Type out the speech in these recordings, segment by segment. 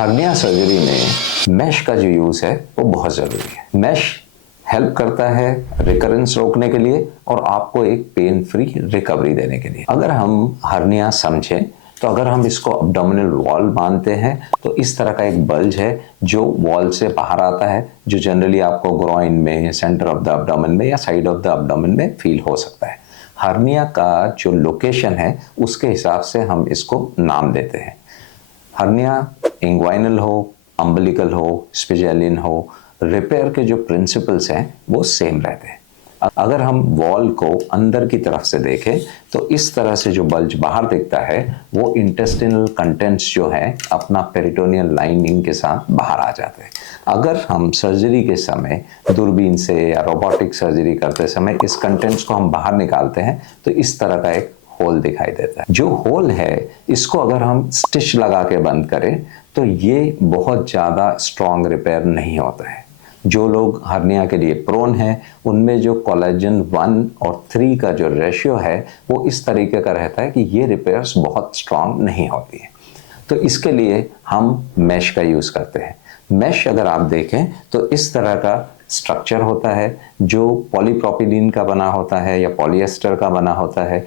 Hernia surgery में mash का जो यूज़ है वो बहुत ज़रूरी है। मैश हेल्प करता है रिकरेंस रोकने के लिए और आपको एक पेन फ्री रिकवरी देने के लिए। अगर हम हर्निया समझें तो अगर हम इसको अब्डोमिनल वॉल मानते हैं तो इस तरह का एक बल्ज है जो वॉल से बाहर आता है, जो जनरली आपको ग्रॉइन में, सेंटर ऑफ द अब्डोमेन में या साइड ऑफ द अब्डोमेन में फील हो सकता है। हर्निया का जो लोकेशन है उसके हिसाब से हम इसको नाम देते हैं। हर्निया इंग्वाइनल हो, अम्बिलिकल हो, स्पेजियलियन हो, रिपेयर के जो प्रिंसिपल्स हैं वो सेम रहते हैं। अगर हम वॉल को अंदर की तरफ से देखें तो इस तरह से जो बल्ज बाहर दिखता है वो इंटेस्टिनल कंटेंट्स जो है अपना पेरिटोनियल लाइनिंग के साथ बाहर आ जाते हैं। अगर हम सर्जरी के समय दूरबीन से या रोबोटिक सर्जरी करते समय इस कंटेंट्स को हम बाहर निकालते हैं तो इस तरह का एक होल दिखाई देता है। जो होल है इसको अगर हम स्टिच लगा के बंद करें तो ये बहुत ज़्यादा स्ट्रॉन्ग रिपेयर नहीं होता है। जो लोग हर्निया के लिए प्रोन हैं उनमें जो कोलेजन 1 और 3 का जो रेशियो है वो इस तरीके का रहता है कि ये रिपेयर्स बहुत स्ट्रॉन्ग नहीं होती है। तो इसके लिए हम मैश का यूज़ करते हैं। मैश अगर आप देखें तो इस तरह का स्ट्रक्चर होता है जो पॉलीप्रोपिलीन का बना होता है या पॉलिएस्टर का बना होता है।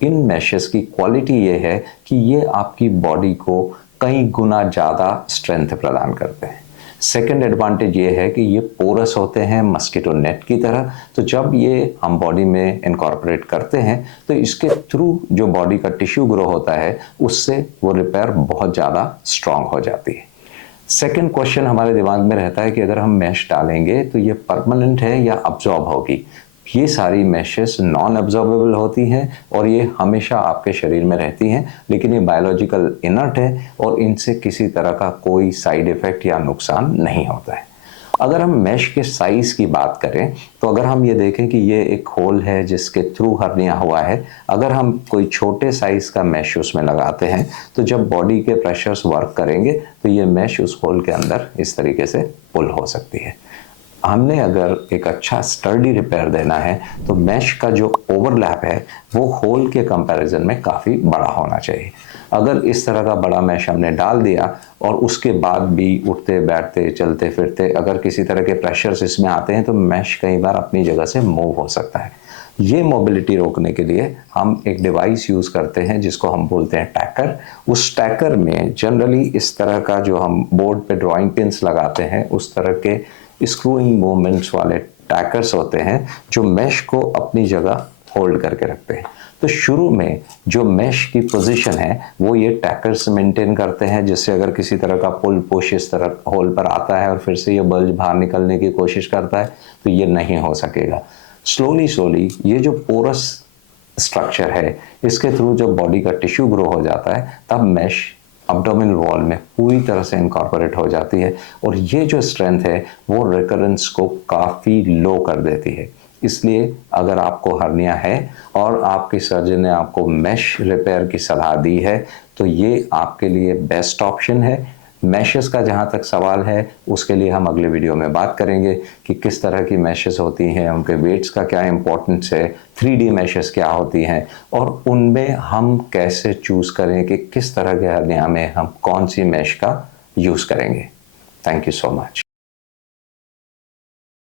इन मैशेस की क्वालिटी ये है कि ये आपकी बॉडी को कई गुना ज़्यादा स्ट्रेंथ प्रदान करते हैं। सेकेंड एडवांटेज ये है कि ये पोरस होते हैं मस्किटो नेट की तरह, तो जब ये हम बॉडी में इनकॉर्पोरेट करते हैं तो इसके थ्रू जो बॉडी का टिश्यू ग्रो होता है उससे वो रिपेयर बहुत ज़्यादा स्ट्रॉन्ग हो जाती है। सेकेंड क्वेश्चन हमारे दिमाग में रहता है कि अगर हम मैश डालेंगे तो ये परमानेंट है या अब्जॉर्ब होगी। ये सारी मैशेस नॉन एब्जॉर्बेबल होती हैं और ये हमेशा आपके शरीर में रहती हैं, लेकिन ये बायोलॉजिकल इनर्ट है और इनसे किसी तरह का कोई साइड इफ़ेक्ट या नुकसान नहीं होता है। अगर हम मैश के साइज़ की बात करें तो अगर हम ये देखें कि ये एक होल है जिसके थ्रू हर्निया हुआ है, अगर हम कोई छोटे साइज़ का मैश उसमें लगाते हैं तो जब बॉडी के प्रेशर्स वर्क करेंगे तो ये मैश उस होल के अंदर इस तरीके से पुल हो सकती है। हमने अगर एक अच्छा स्टर्डी रिपेयर देना है तो मैश का जो ओवरलैप है वो होल के कंपैरिजन में काफ़ी बड़ा होना चाहिए। अगर इस तरह का बड़ा मैश हमने डाल दिया और उसके बाद भी उठते बैठते चलते फिरते अगर किसी तरह के प्रेशर्स इसमें आते हैं तो मैश कई बार अपनी जगह से मूव हो सकता है। ये मोबिलिटी रोकने के लिए हम एक डिवाइस यूज़ करते हैं जिसको हम बोलते हैं टैकर। उस टैकर में जनरली इस तरह का जो हम बोर्ड पे ड्राइंग पिन्स लगाते हैं उस तरह के स्क्रूइंग मूवमेंट्स वाले टैकर्स होते हैं जो मैश को अपनी जगह होल्ड करके रखते हैं। तो शुरू में जो मैश की पोजीशन है वो ये टैकर्स मेंटेन करते हैं, जिससे अगर किसी तरह का पुल पुश इस तरह होल पर आता है और फिर से ये बल्ज बाहर निकलने की कोशिश करता है तो ये नहीं हो सकेगा। स्लोली ये जो पोरस स्ट्रक्चर है इसके थ्रू जब बॉडी का टिश्यू ग्रो हो जाता है तब मैश अब्डोमिनल वॉल में पूरी तरह से इनकॉर्पोरेट हो जाती है और ये जो स्ट्रेंथ है वो रिकरेंस को काफ़ी लो कर देती है। इसलिए अगर आपको हर्निया है और आपके सर्जन ने आपको मैश रिपेयर की सलाह दी है तो ये आपके लिए बेस्ट ऑप्शन है। मैशेस का जहाँ तक सवाल है उसके लिए हम अगले वीडियो में बात करेंगे कि किस तरह की मैशेस होती हैं, उनके वेट्स का क्या इंपॉर्टेंस है, 3D मैशेस क्या होती हैं और उनमें हम कैसे चूज़ करें कि किस तरह के हर्निया में हम कौन सी मैश का यूज़ करेंगे। Thank you so much.